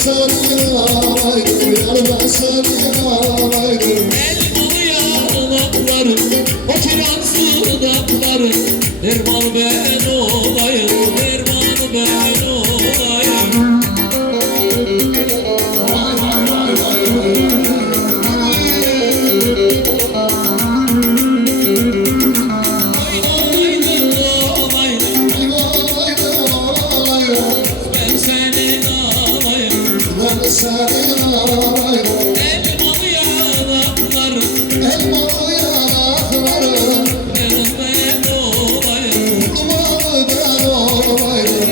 seni alaydım, yar ben seni alaydım. Elmalı yanakların, o kiransız dudakların, derman ben olayım, derman ben olayım. Elmalı yanakların, Elmalı yanakların, derman ben olayım. dumanı ben olaydım.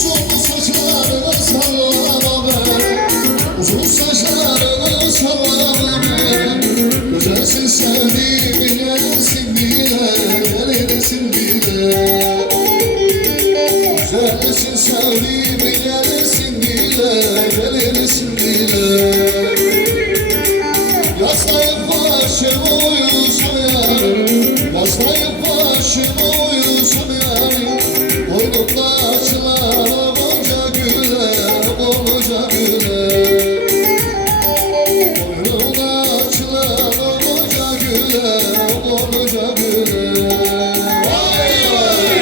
Uzun saçlarını sallama be, uzun saçlarını sallama be. Güzelsin sevdiğim gelirsin bile, gelirsin bile. Güzelsin sevdiğim gelirsin bile, gelirsin bile. Yaslayıp başımı uyusam yarım, yaslayıp başımı uyusam yarım. Boynumda açılan gonca güle, gonca güle. Boynumda açılan gonca güle, gonca güle. Vay vay!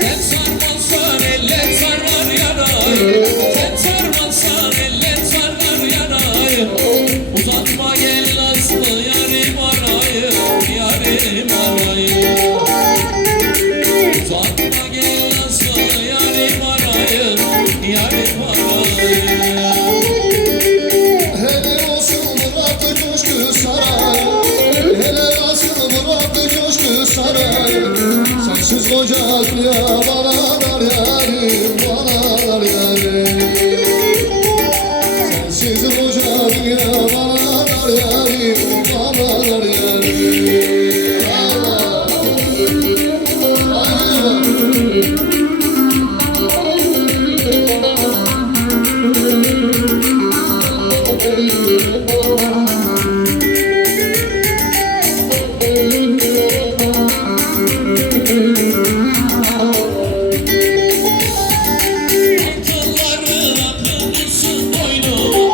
Sen sarmazsan eller sarar yarayı, sen sarmazsan eller sarar yarayı. Uzatma gel nazlı yarim arayı, yarim arayı. Uzatma gel nazlı yarim arayı, yarim arayı. Hele olsun Murat'ı coşku saray, hele olsun Murat'ı coşku saray. Sensiz koca dünya bana dar yarim, bana dar yarim. Sensiz koca dünya bana dar yarim, bana dar yarim. Allah, Allah. Altınların akıllısı boynuma,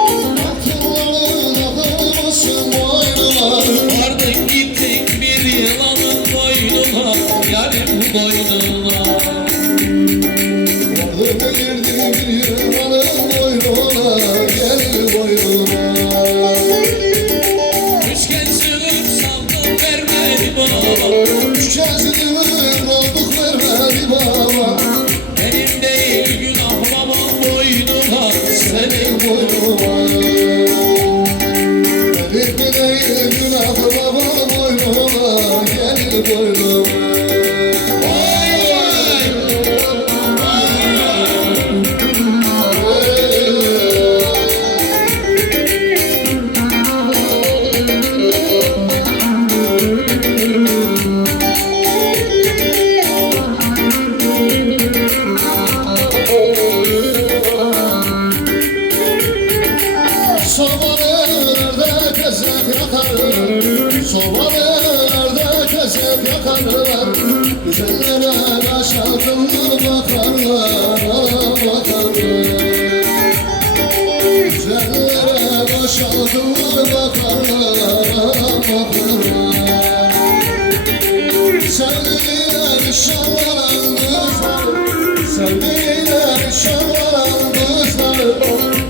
Akıllarına koymasın boynuma. vardın gittin bir yılanın boynuna, yarim boynuna. Vardım girdim bir yılanın boynuna, gel boynuna. Üç kez sığıp saldım vermedi bana, Üç kez dümür olduk vermedi baba. benim değil günah babam boynuna, senin Boynuma. Benim değil günah baba boynuma, gel boynuma. Vay vay! Sobalarda kesek yakarlar, sobalarda kesek yakarlar. Güzellere aşağıdan bakarlar, bakarlar. Güzellere aşağıdan bakarlar, bakarlar. Sevdiler şanlanan kızlar, sevdiler şanlanan kızlar.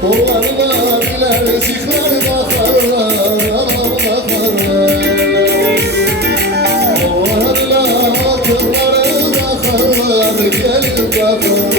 Kollarına bilezikler bakarlar, bakarlar. Kollarına altınları bakarlar. bırakma